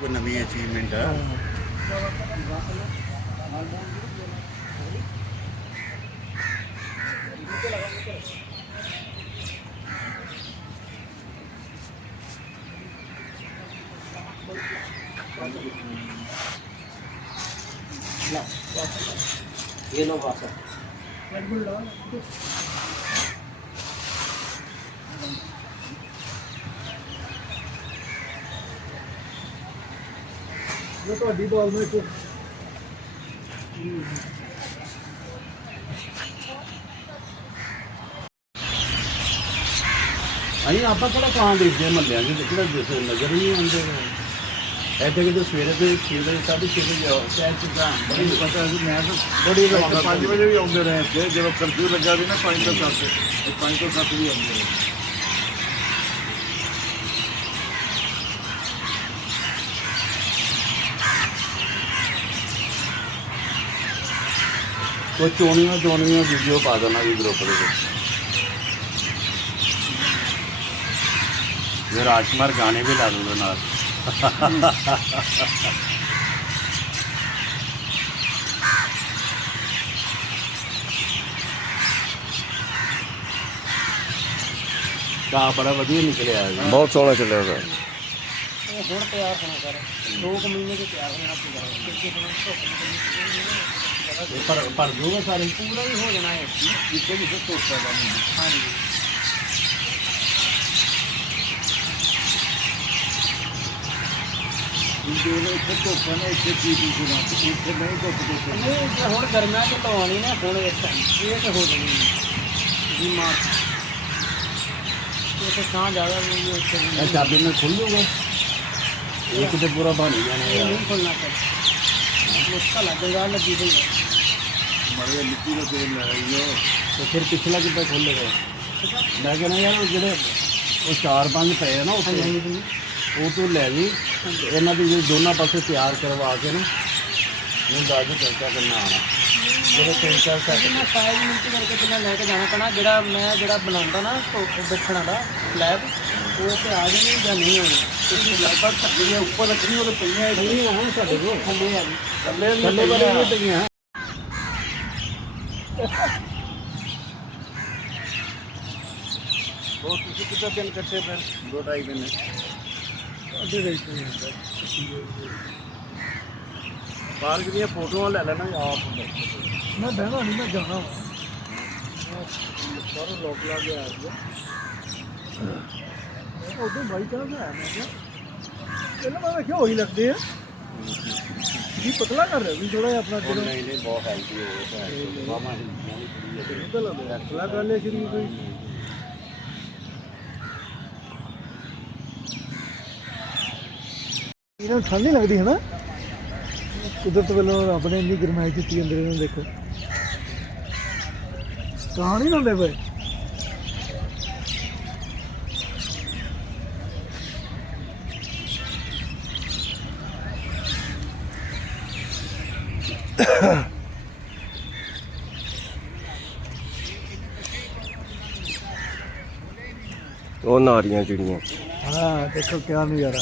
ਕੋਈ ਨਵੀਂ ਅਚੀਵਮੈਂਟ ਆ ये लो वासर रेड बुल डाल ਇਹ ਤੁਹਾਡੀ ਬਾਲ ਨੂੰ ਇੱਕ ਅਸੀਂ ਆਪਾਂ ਕਿਹੜਾ ਕਾਂ ਦੇਖਦੇ ਮਹੱਲਿਆਂ ਦੇ ਜਿਸ ਨਜ਼ਰ ਨਹੀਂ ਆਉਂਦੇ ਐਡੇ ਕਿਤੇ ਸਵੇਰੇ ਦੇ 6 ਵਜੇ ਸਾਢੇ ਛੇ ਵਜੇ ਆਓ ਸੈਰ ਚ ਜਾਂ ਬੜੀ ਪਤਾ ਹੈ ਮੈਂ ਤਾਂ ਬੜੀ ਪੰਜ ਵਜੇ ਵੀ ਆਉਂਦੇ ਰਹੇ ਇੱਥੇ ਜਦੋਂ ਕਰਫਿਊ ਲੱਗਾ ਸੀ ਨਾ 5 ਤੋਂ 7 5 ਤੋਂ 7 ਵੀ ਆਉਂਦੇ ਰਹੇ। ਕੋਈ ਚੋਣੀਆਂ ਚੋਣੀਆਂ ਵੀਡੀਓ ਪਾ ਦੇਣਾ ਵੀ ਗਰੁੱਪ ਦੇ ਵਿੱਚ। ਇਹ ਰਾਜਕੁਮਾਰ ਗਾਣੇ ਵੀ ਲਾ ਦੂਗਾ ਨਾਲ। ਕਾ ਬੜਾ ਵਧੀਆ ਨਿਕਲਿਆ ਹੈ ਬਹੁਤ ਸੋਹਣਾ ਚੱਲਿਆ ਉਹਦਾ ਹੁਣ ਤਿਆਰ ਹੋਣਾ ਕਰ ਦੋ ਕੁ ਮਹੀਨੇ ਦੇ ਤਿਆਰ ਹੋਣਾ ਪੂਰਾ। ਕਿਉਂਕਿ ਹੁਣ ਧੁੱਪ ਨਿਕਲਣੀ ਇਹ ਪਰ ਪਰ ਜੂਗਾ ਸਾਰੇ। ਪੂਰਾ ਹੀ ਹੋ ਜਾਣਾ ਹੈ। ਜਿੱਥੇ ਵੀ ਧੁੱਪ ਪੈਦਾ ਨਹੀਂ। ਹਾਂਜੀ। ਜਿੱਦੇ ਇੱਥੇ ਧੁੱਪ ਨਾ ਇੱਥੇ ਕੀ ਕੀ ਸੁਣਾ ਇੱਥੇ ਨਹੀਂ ਧੁੱਪ ਧੁੱਪ ਨਹੀਂ ਜੇ ਹੁਣ ਗਰਮੀਆਂ ਚ ਲਵਾਉਣੀ ਨਾ ਹੁਣ ਇਸ ਟਾਈਮ ਇਹ ਤਾਂ ਹੋ ਜਾਣੀ ਹੈ। ਜੀ ਮਾਰਚ ਇਹ ਤਾਂ ਛਾਂ ਜ਼ਿਆਦਾ ਨਹੀਂ। ਇਹ ਚਾਬੀ ਨਾਲ ਖੁੱਲ ਜੂਗਾ ਇਹ ਕਿਤੇ ਪੂਰਾ ਬਣ ਹੀ ਜਾਣਾ ਇਹ ਨਹੀਂ ਖੁੱਲਣਾ ਚਾਹੀਦਾ। ਮੁਸ਼ਕਲ ਜੰਗਾਲ ਲੱਗੀ ਹੋਈ ਮਿੱਟੀ ਦਾ ਤੇਲ ਲੈ ਆਈਓ ਤੇ ਫਿਰ ਪਿਛਲਾ ਕਿੱਦਾਂ ਖੋਲੇਗਾ ਮੈਂ ਕਹਿੰਦਾ ਯਾਰ ਉਹ ਜਿਹੜੇ ਉਹ ਚਾਰ ਪੰਜ ਪਏ ਆ ਨਾ ਉੱਥੇ ਉਹ ਤੂੰ ਲੈ ਜੀ ਇਹਨਾਂ ਦੀ ਜਿਹੜੀ ਦੋਨਾਂ ਪਾਸੇ ਤਿਆਰ ਕਰਵਾ ਕੇ ਨਾ ਮੈਨੂੰ ਦੱਸ ਦੇ ਚਰਚਾ ਕਰਨਾ ਆਣਾ ਜਿਹੜੇ ਤਿੰਨ ਚਾਰ ਸੈਟ ਮੈਂ ਸਾਈਜ਼ ਮਿੰਟ ਕਰਕੇ ਪਹਿਲਾਂ ਲੈ ਕੇ ਜਾਣਾ ਪੈਣਾ ਜਿਹੜਾ ਮੈਂ ਜਿਹੜਾ ਬਣਾਉਂਦਾ ਨਾ ਦੱਖਣਾ ਦਾ ਸਲੈਬ ਉਹ ਤੇ ਆ ਜਾਣੀ ਜਾਂ ਨਹੀਂ ਆਉਣੀ? ਤੁਸੀਂ ਲਗਭਗ ਜਿਹੜੀਆਂ ਉੱਪਰ ਰੱਖਣੀਆਂ ਉਹ ਪਈਆਂ ਨਹੀਂ ਆ ਸਾਡੇ ਕੋਲ। ਥੱਲੇ ਆ ਜੀ ਥੱਲੇ ਵਾਲੇ ਵੀ ਪਈਆਂ। ਉਹ ਤੁਸੀਂ ਕਿੱਦਾਂ ਦਿਨ ਕੱਟੇ ਫਿਰ? ਦੋ ਢਾਈ ਦਿਨ। ਅੱਧੇ ਦੇ ਦਿੱਤੇ ਪਾਰਕ ਦੀਆਂ ਫੋਟੋਆਂ ਲੈ ਲੈਣਾ ਆਪ ਮੈਂ ਬਹਿਣਾ ਨਹੀਂ ਮੈਂ ਜਾਣਾ ਵਾ। ਸਾਰਾ ਲੋਕ ਲਾ ਕੇ ਆ ਗਿਆ ਉਦੋਂ ਬਾਈ ਕਹਿੰਦਾ ਮੈਂ ਮੈਂ ਕਿਹਾ ਮੈਂ ਲੱਗਦੇ ਆ। ਜੀ ਪਤਲਾ ਕਰ ਰਿਹਾ ਵੀ ਥੋੜਾ ਜਿਹਾ ਆਪਣਾ ਉਹ ਨਹੀਂ ਨਹੀਂ ਬਹੁਤ ਹੈਲਦੀ ਹੋ ਗਿਆ ਮਾਮਾ ਹੈ। ਪਤਲਾ ਕਰ ਲਿਆ ਸਰੀਰ ਕੋਈ? ਇਹਨਾਂ ਨੂੰ ਠੰਡ ਨਹੀਂ ਲੱਗਦੀ ਹੈ ਨਾ। ਕੁਦਰਤ ਵੱਲੋਂ ਨੇ ਇੰਨੀ ਗਰਮਾਈ ਦਿੱਤੀ ਅੰਦਰ ਇਹਨਾਂ ਨੂੰ ਦੇਖੋ। ਕਾਂ ਨਹੀਂ ਹੁੰਦੇ ਪਏ। ਉਹ ਨਾਰੀਆਂ ਜਿਹੜੀਆਂ। ਹਾਂ ਦੇਖੋ ਕਿਆ ਨਜ਼ਾਰਾ।